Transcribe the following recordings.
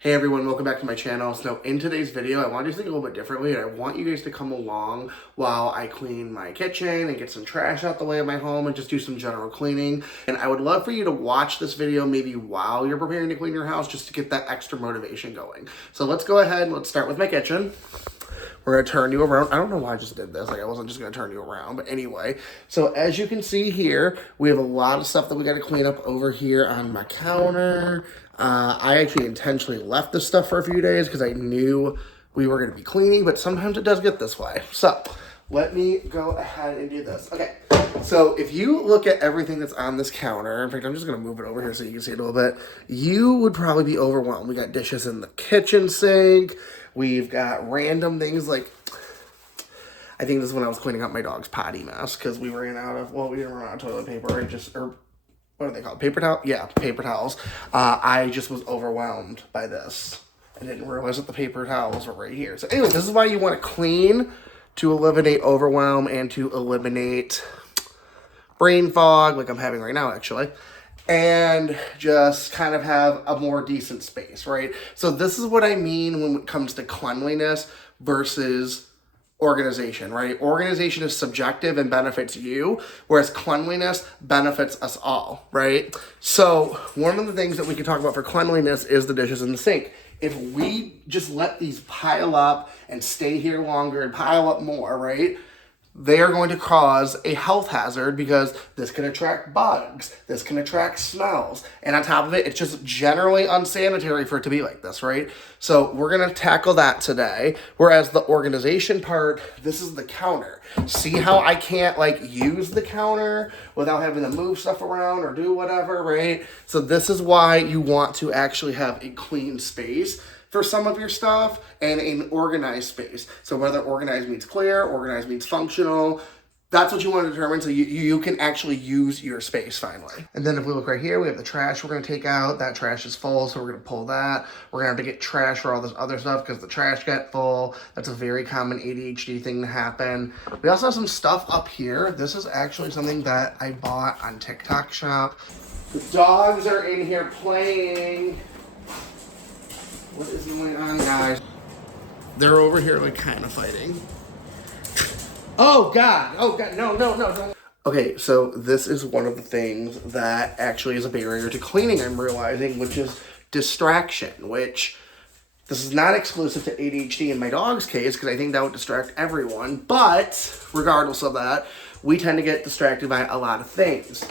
Hey everyone, welcome back to my channel. So in today's video, I want to do something a little bit differently, and I want you guys to come along while I clean my kitchen and get some trash out the way of my home and just do some general cleaning. And I would love for you to watch this video maybe while you're preparing to clean your house just to get that extra motivation going. So let's go ahead and let's start with my kitchen. We're going to turn you around. I don't know why I just did this. Like, I wasn't just going to turn you around. But anyway, so as you can see here, we have a lot of stuff that we got to clean up over here on my counter. I actually intentionally left this stuff for a few days because I knew we were going to be cleaning, but sometimes it does get this way. So let me go ahead and do this. Okay, so if you look at everything that's on this counter, in fact, I'm just going to move it over here so you can see it a little bit, you would probably be overwhelmed. We got dishes in the kitchen sink. We've got random things like, I think this is when I was cleaning up my dog's potty mess because we ran out of, well, we didn't run out of toilet paper, or what are they called? Paper towel? Yeah, paper towels. I just was overwhelmed by this. I didn't realize that the paper towels were right here. So anyway, this is why you want to clean to eliminate overwhelm and to eliminate brain fog, like I'm having right now, actually. And just kind of have a more decent space, right? So this is what I mean when it comes to cleanliness versus organization, right? Organization is subjective and benefits you, whereas cleanliness benefits us all, right? So one of the things that we can talk about for cleanliness is the dishes in the sink. If we just let these pile up and stay here longer and pile up more, right? They are going to cause a health hazard because this can attract bugs, this can attract smells, and on top of it, it's just generally unsanitary for it to be like this, right? So we're going to tackle that today, whereas the organization part, this is the counter. See how I can't like use the counter without having to move stuff around or do whatever, right? So this is why you want to actually have a clean space for some of your stuff and an organized space. So whether organized means clear, organized means functional, that's what you want to determine so you can actually use your space finally. And then if we look right here, we have the trash we're going to take out. That trash is full, so we're going to pull that. We're going to have to get trash for all this other stuff because the trash got full. That's a very common ADHD thing to happen. We also have some stuff up here. This is actually something that I bought on TikTok Shop. The dogs are in here playing. What is going on, guys? They're over here, like, kind of fighting. Oh, God. Oh, God. No, no, no, no. Okay, so this is one of the things that actually is a barrier to cleaning, I'm realizing, which is distraction, which this is not exclusive to ADHD in my dog's case, because I think that would distract everyone. But regardless of that, we tend to get distracted by a lot of things.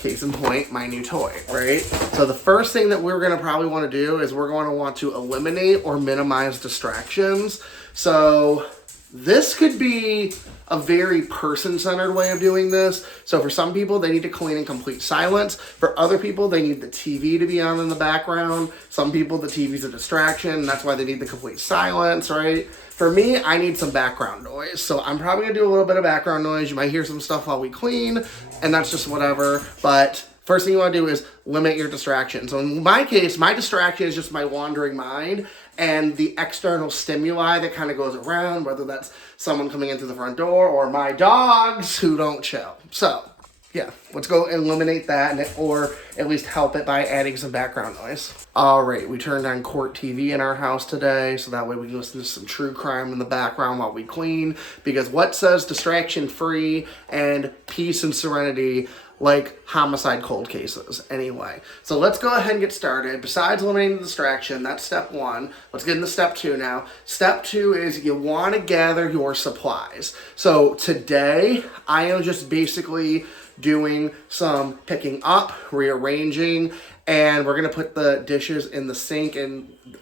Case in point, my new toy, right? So the first thing that we're going to probably want to do is we're going to want to eliminate or minimize distractions. So this could be a very person-centered way of doing this. So for some people, they need to clean in complete silence. For other people, they need the TV to be on in the background. Some people, the TV's a distraction. That's why they need the complete silence, right? For me, I need some background noise. So I'm probably gonna do a little bit of background noise. You might hear some stuff while we clean, and that's just whatever. But first thing you wanna do is limit your distraction. So in my case, my distraction is just my wandering mind and the external stimuli that kind of goes around, whether that's someone coming in through the front door or my dogs who don't chill. So yeah, let's go eliminate that or at least help it by adding some background noise. All right, we turned on Court TV in our house today, so that way we can listen to some true crime in the background while we clean, because what says distraction-free and peace and serenity like homicide cold cases anyway? So let's go ahead and get started. Besides eliminating the distraction, that's step one. Let's get into step two now. Step two is you want to gather your supplies. So today, I am just basically doing some picking up, rearranging, and we're gonna put the dishes in the sink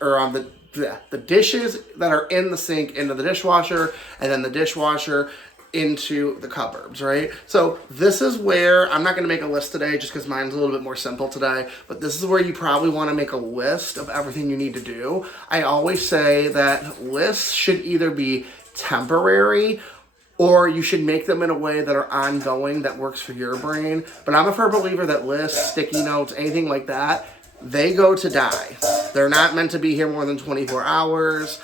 or on the dishes that are in the sink into the dishwasher, and then the dishwasher into the cupboards, right? So this is where, I'm not gonna make a list today just because mine's a little bit more simple today, but this is where you probably wanna make a list of everything you need to do. I always say that lists should either be temporary or you should make them in a way that are ongoing, that works for your brain. But I'm a firm believer that lists, sticky notes, anything like that, they go to die. They're not meant to be here more than 24 hours.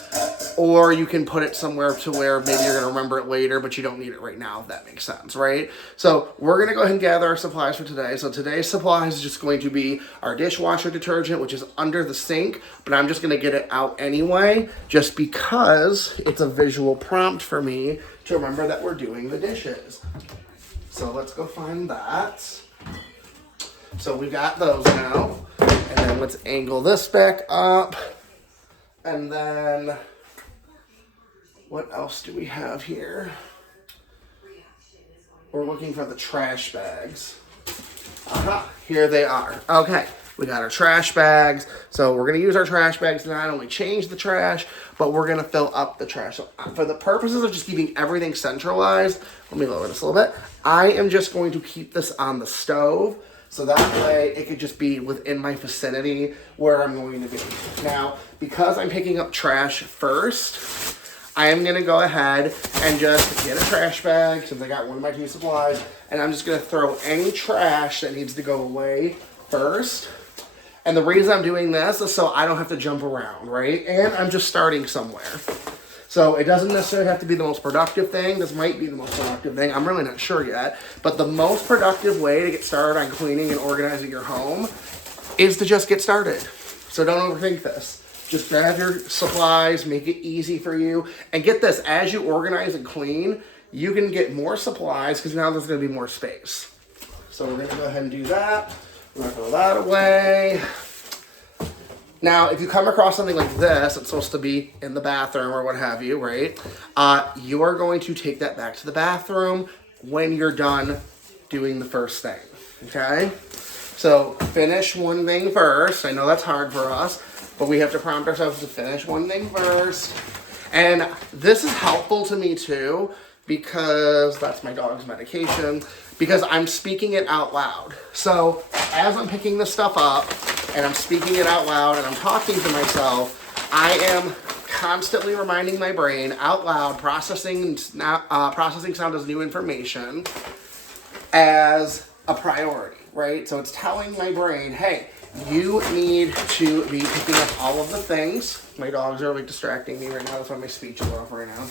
or you can put it somewhere to where maybe you're gonna remember it later, but you don't need it right now, if that makes sense, right? So we're gonna go ahead and gather our supplies for today. So today's supplies is just going to be our dishwasher detergent, which is under the sink, but I'm just gonna get it out anyway, just because it's a visual prompt for me to remember that we're doing the dishes. So let's go find that. So we got those now. And then let's angle this back up. And then, what else do we have here? We're looking for the trash bags. Aha, here they are. Okay, we got our trash bags. So we're gonna use our trash bags to not only change the trash, but we're gonna fill up the trash. So for the purposes of just keeping everything centralized, let me lower this a little bit. I am just going to keep this on the stove. So that way it could just be within my vicinity where I'm going to be. Now, because I'm picking up trash first, I am gonna go ahead and just get a trash bag since I got one of my 2 supplies, and I'm just gonna throw any trash that needs to go away first. And the reason I'm doing this is so I don't have to jump around, right? And I'm just starting somewhere. So it doesn't necessarily have to be the most productive thing. This might be the most productive thing. I'm really not sure yet. But the most productive way to get started on cleaning and organizing your home is to just get started. So don't overthink this. Just grab your supplies, make it easy for you. And get this, as you organize and clean, you can get more supplies because now there's going to be more space. So we're going to go ahead and do that. We're going to throw that away. Now, if you come across something like this, it's supposed to be in the bathroom or what have you, right? You are going to take that back to the bathroom when you're done doing the first thing, okay? So finish one thing first. I know that's hard for us, but we have to prompt ourselves to finish one thing first. And this is helpful to me too, because that's my dog's medication, because I'm speaking it out loud. So as I'm picking this stuff up and I'm speaking it out loud and I'm talking to myself, I am constantly reminding my brain out loud, processing sound as new information as a priority, right? So it's telling my brain, hey, you need to be picking up all of the things. My dogs are like distracting me right now. That's why my speech is off right now.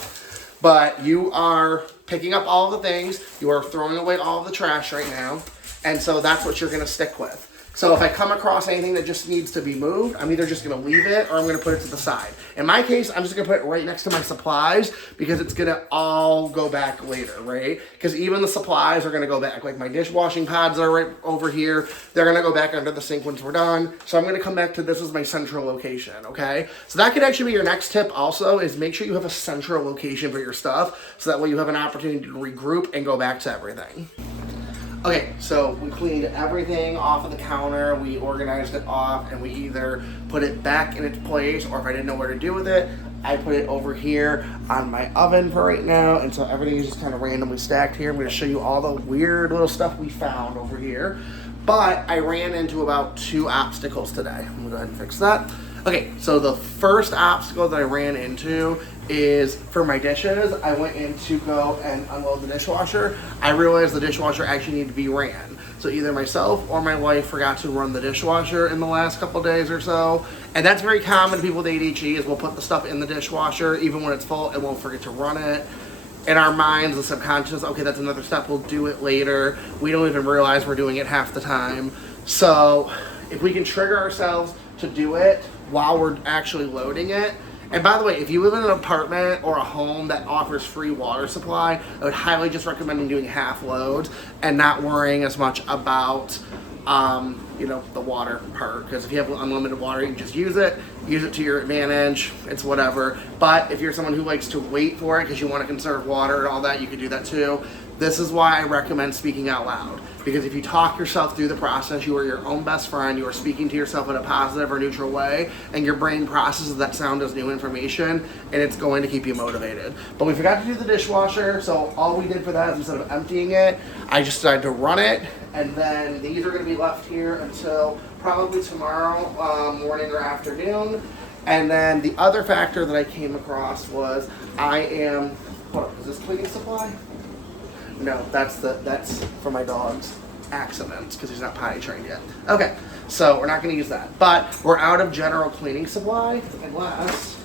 But you are picking up all of the things. You are throwing away all of the trash right now. And so that's what you're going to stick with. So if I come across anything that just needs to be moved, I'm either just going to leave it or I'm going to put it to the side. In my case, I'm just going to put it right next to my supplies because it's going to all go back later, right? Because even the supplies are going to go back. Like my dishwashing pads are right over here. They're going to go back under the sink once we're done. So I'm going to come back to this as my central location, okay? So that could actually be your next tip also, is make sure you have a central location for your stuff so that way you have an opportunity to regroup and go back to everything. Okay, so we cleaned everything off of the counter, we organized it off, and we either put it back in its place, or if I didn't know where to do with it, I put it over here on my oven for right now, and so everything is just kind of randomly stacked here. I'm going to show you all the weird little stuff we found over here, but I ran into about 2 obstacles today. I'm going to go ahead and fix that. Okay, so the first obstacle that I ran into is for my dishes. I went in to go and unload the dishwasher. I realized the dishwasher actually needed to be ran. So either myself or my wife forgot to run the dishwasher in the last couple days or so. And that's very common to people with ADHD, is we'll put the stuff in the dishwasher even when it's full and won't forget to run it. In our minds, the subconscious, okay, that's another step, we'll do it later. We don't even realize we're doing it half the time. So if we can trigger ourselves to do it while we're actually loading it. And by the way, if you live in an apartment or a home that offers free water supply, I would highly just recommend doing half loads and not worrying as much about the water part. Because if you have unlimited water, you can just use it to your advantage, it's whatever. But if you're someone who likes to wait for it because you want to conserve water and all that, you could do that too. This is why I recommend speaking out loud. Because if you talk yourself through the process, you are your own best friend. You are speaking to yourself in a positive or neutral way, and your brain processes that sound as new information, and it's going to keep you motivated. But we forgot to do the dishwasher, so all we did for that is instead of emptying it, I just decided to run it, and then these are going to be left here until probably tomorrow morning or afternoon. And then the other factor that I came across was hold up, is this cleaning supply? No, that's for my dog's accidents because he's not potty trained yet. Okay, so we're not going to use that. But we're out of general cleaning supply unless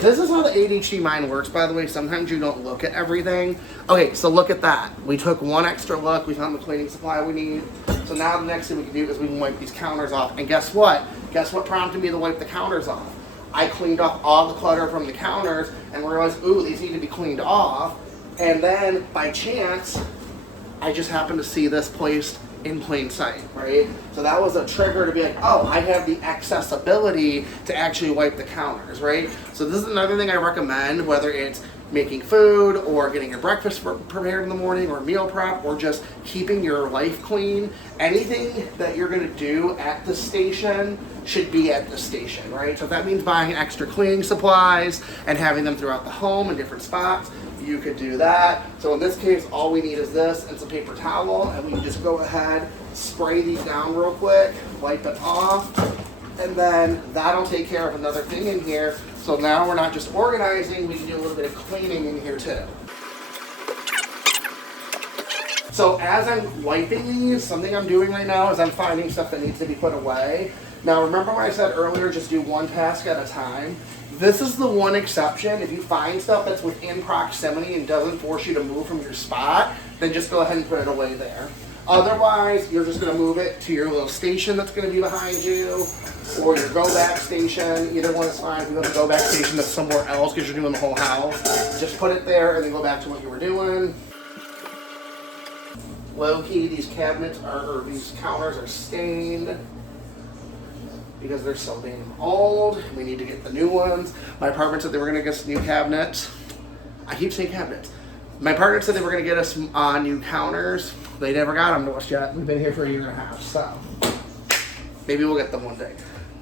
This is how the ADHD mind works, by the way. Sometimes you don't look at everything. Okay, so look at that. We took one extra look. We found the cleaning supply we need. So now the next thing we can do is we can wipe these counters off. And guess what? Guess what prompted me to wipe the counters off? I cleaned off all the clutter from the counters and realized, ooh, these need to be cleaned off. And then by chance, I just happened to see this placed in plain sight, right? So that was a trigger to be like, oh, I have the accessibility to actually wipe the counters, right? So this is another thing I recommend, whether it's making food or getting your breakfast prepared in the morning or meal prep or just keeping your life clean. Anything that you're gonna do at the station should be at the station, right? So if that means buying extra cleaning supplies and having them throughout the home in different spots, you could do that. So in this case, all we need is this and some paper towel, and we can just go ahead, spray these down real quick, wipe it off, and then that'll take care of another thing in here. So now we're not just organizing, we can do a little bit of cleaning in here too. So as I'm wiping these, something I'm doing right now is I'm finding stuff that needs to be put away. Now remember when I said earlier, just do one task at a time? This is the one exception. If you find stuff that's within proximity and doesn't force you to move from your spot, then just go ahead and put it away there. Otherwise, you're just gonna move it to your little station that's gonna be behind you, or your go back station. Either one is fine. If you go to the go back station that's somewhere else because you're doing the whole house, just put it there and then go back to what you were doing. Low key, these cabinets or these counters are stained because they're so damn old. We need to get the new ones. My apartment said they were gonna get us new cabinets. I keep saying cabinets. My partner said they were gonna get us new counters. They never got them to us yet. We've been here for a year and a half, so maybe we'll get them one day.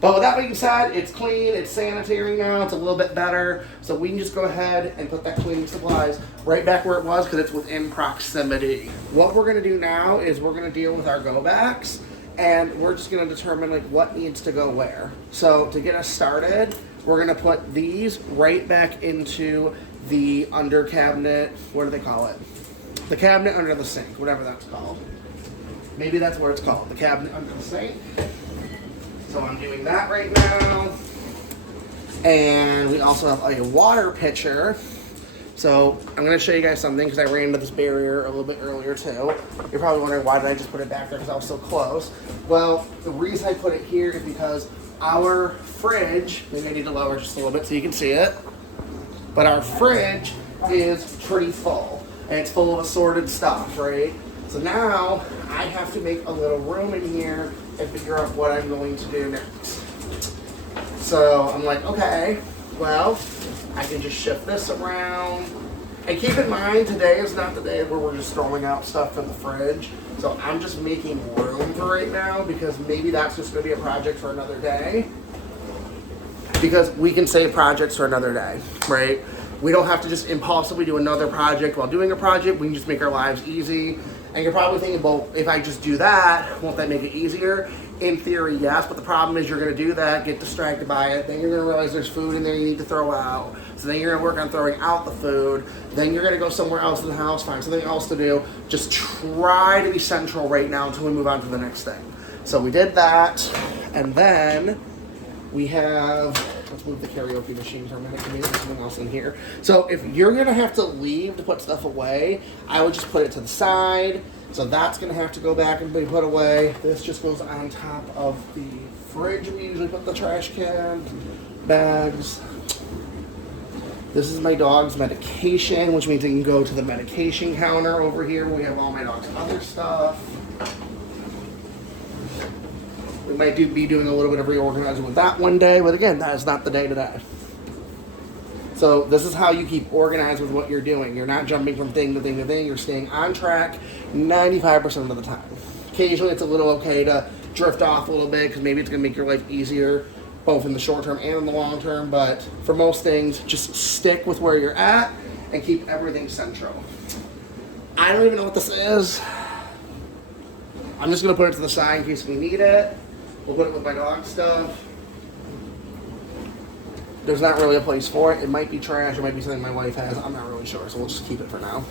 But with that being said, it's clean, it's sanitary now, it's a little bit better. So we can just go ahead and put that cleaning supplies right back where it was because it's within proximity. What we're gonna do now is we're gonna deal with our go backs and we're just gonna determine like what needs to go where. So to get us started, we're gonna put these right back into the under cabinet, what do they call it? The cabinet under the sink, whatever that's called. Maybe that's what it's called, the cabinet under the sink. So I'm doing that right now. And we also have a water pitcher. So I'm gonna show you guys something because I ran into this barrier a little bit earlier too. You're probably wondering why did I just put it back there because I was so close. Well, the reason I put it here is because our fridge, maybe I need to lower just a little bit so you can see it, but our fridge is pretty full and it's full of assorted stuff, right? So now I have to make a little room in here and figure out what I'm going to do next. So I'm like, okay, well, I can just shift this around. And keep in mind, today is not the day where we're just throwing out stuff in the fridge. So I'm just making room for right now because maybe that's just gonna be a project for another day. Because we can save projects for another day, right? We don't have to just impulsively do another project while doing a project. We can just make our lives easy. And you're probably thinking, well, if I just do that, won't that make it easier? In theory, yes, but the problem is you're gonna do that, get distracted by it, then you're gonna realize there's food in there you need to throw out. So then you're gonna work on throwing out the food, then you're gonna go somewhere else in the house, find something else to do. Just try to be central right now until we move on to the next thing. So we did that, and then we have, let's move the karaoke machine for a minute, maybe there's something else in here. So if you're gonna have to leave to put stuff away, I would just put it to the side. So that's gonna have to go back and be put away. This just goes on top of the fridge. We usually put the trash can, bags. This is my dog's medication, which means it can go to the medication counter over here where we have all my dog's other stuff. We might be doing a little bit of reorganizing with that one day, but again, that is not the day today. So this is how you keep organized with what you're doing. You're not jumping from thing to thing to thing. You're staying on track 95% of the time. Occasionally it's a little okay to drift off a little bit because maybe it's gonna make your life easier, both in the short term and in the long term. But for most things, just stick with where you're at and keep everything central. I don't even know what this is. I'm just gonna put it to the side in case we need it. We'll put it with my dog stuff. There's not really a place for it. It might be trash. It might be something my wife has. I'm not really sure, so we'll just keep it for now.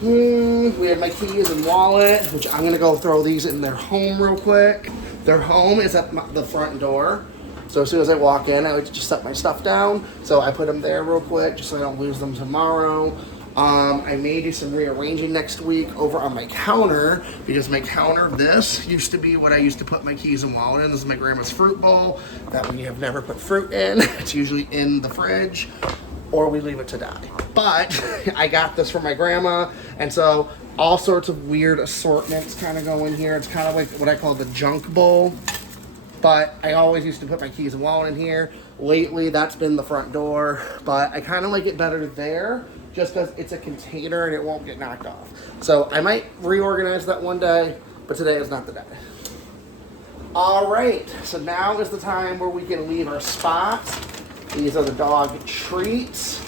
We have my keys and wallet, which I'm going to go throw these in their home real quick. Their home is at the front door. So as soon as I walk in, I like to just set my stuff down. So I put them there real quick just so I don't lose them tomorrow. I may do some rearranging next week over on my counter because my counter, this used to be what I used to put my keys and wallet in. This is my grandma's fruit bowl that we have never put fruit in. It's usually in the fridge or we leave it to die. But I got this from my grandma, and so all sorts of weird assortments kind of go in here. It's kind of like what I call the junk bowl. But I always used to put my keys and wallet in here. Lately, that's been the front door, but I kind of like it better there just because it's a container and it won't get knocked off. So I might reorganize that one day, but today is not the day. All right, so now is the time where we can leave our spots. These are the dog treats.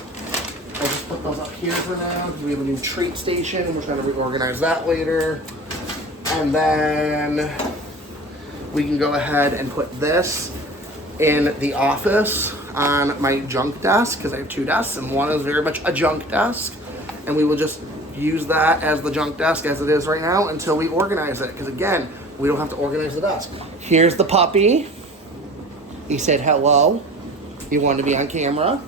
I'll just put those up here for now because we have a new treat station. We're trying to reorganize that later. And then we can go ahead and put this in the office on my junk desk because I have 2 desks and one is very much a junk desk, and we will just use that as the junk desk as it is right now until we organize it, because again, we don't have to organize the desk. Here's the puppy. He said hello. He wanted to be on camera.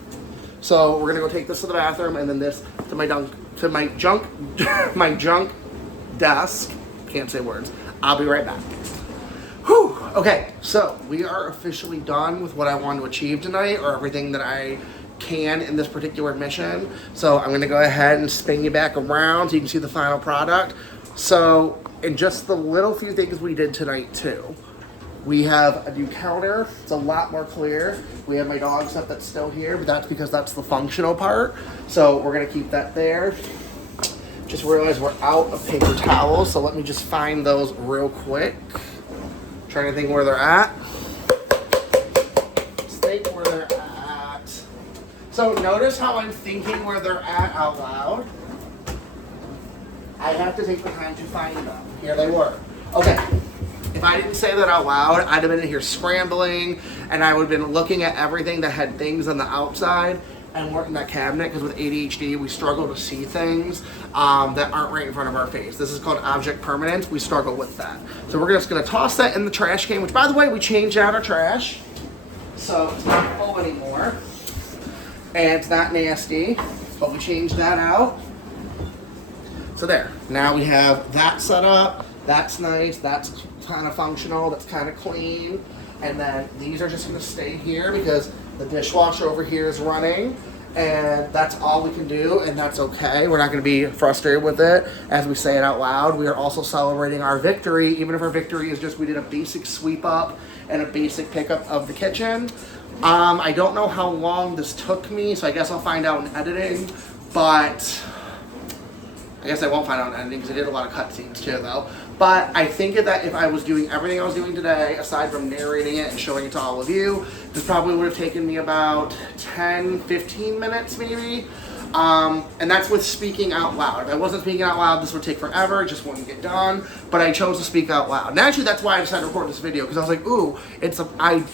So we're gonna go take this to the bathroom and then this to my junk my junk desk. Can't say words. I'll be right back. Whew. Okay, so we are officially done with what I want to achieve tonight, or everything that I can in this particular mission. So I'm gonna go ahead and spin you back around so you can see the final product. So, in just the little few things we did tonight too, we have a new counter. It's a lot more clear. We have my dog stuff that's still here, but that's because that's the functional part. So we're gonna keep that there. Just realized we're out of paper towels, so let me just find those real quick. Trying to think where they're at. Let's think where they're at. So notice how I'm thinking where they're at out loud. I have to take the time to find them. Here they were. Okay. If I didn't say that out loud, I'd have been in here scrambling, and I would have been looking at everything that had things on the outside and weren't in that cabinet, because with ADHD, we struggle to see things that aren't right in front of our face. This is called object permanence. We struggle with that. So we're just gonna toss that in the trash can, which by the way, we changed out our trash. So it's not full anymore. And it's not nasty, but we changed that out. So there, now we have that set up. That's nice, that's kind of functional, that's kind of clean. And then these are just gonna stay here because the dishwasher over here is running, and that's all we can do, and that's okay. We're not gonna be frustrated with it as we say it out loud. We are also celebrating our victory, even if our victory is just we did a basic sweep up and a basic pickup of the kitchen. I don't know how long this took me, so I guess I'll find out in editing, but I guess I won't find out in editing because I did a lot of cutscenes too though. But I think that if I was doing everything I was doing today, aside from narrating it and showing it to all of you, this probably would have taken me about 10, 15 minutes maybe. And that's with speaking out loud. If I wasn't speaking out loud, this would take forever, it just wouldn't get done. But I chose to speak out loud. And actually that's why I decided to record this video, because I was like, ooh, it's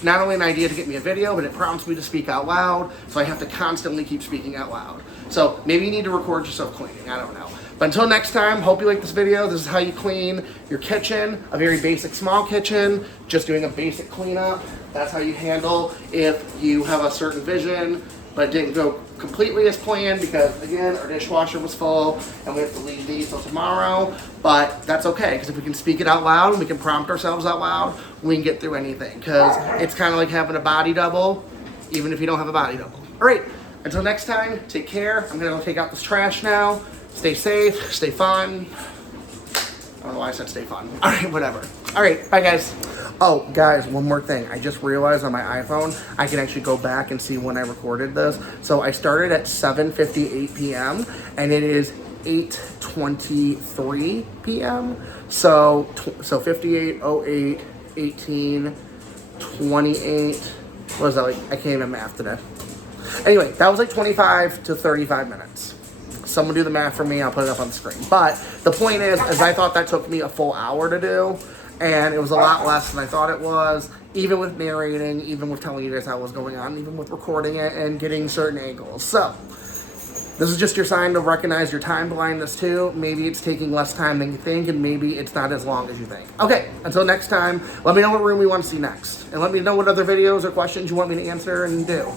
not only an idea to get me a video, but it prompts me to speak out loud, so I have to constantly keep speaking out loud. So maybe you need to record yourself cleaning, I don't know. But until next time, hope you like this video. This is how you clean your kitchen, a very basic small kitchen, just doing a basic cleanup. That's how you handle if you have a certain vision, but it didn't go completely as planned because, again, our dishwasher was full and we have to leave these till tomorrow. But that's okay, because if we can speak it out loud and we can prompt ourselves out loud, we can get through anything. Because it's kind of like having a body double, even if you don't have a body double. All right, until next time, take care. I'm gonna go take out this trash now. Stay safe, stay fun. I don't know why I said stay fun. All right, whatever. All right, bye guys. Oh, guys, one more thing. I just realized on my iPhone, I can actually go back and see when I recorded this. So I started at 7:58 p.m. and it is 8:23 p.m. So 58, 08, 18, 28. What is that like? I can't even math today. Anyway, that was like 25 to 35 minutes. Someone do the math for me, I'll put it up on the screen. But the point is I thought that took me a full hour to do, and it was a lot less than I thought it was, even with narrating, even with telling you guys how it was going on, even with recording it and getting certain angles. So, This is just your sign to recognize your time blindness too. Maybe it's taking less time than you think, and maybe it's not as long as you think. Okay, until next time, let me know what room you want to see next. And let me know what other videos or questions you want me to answer and do.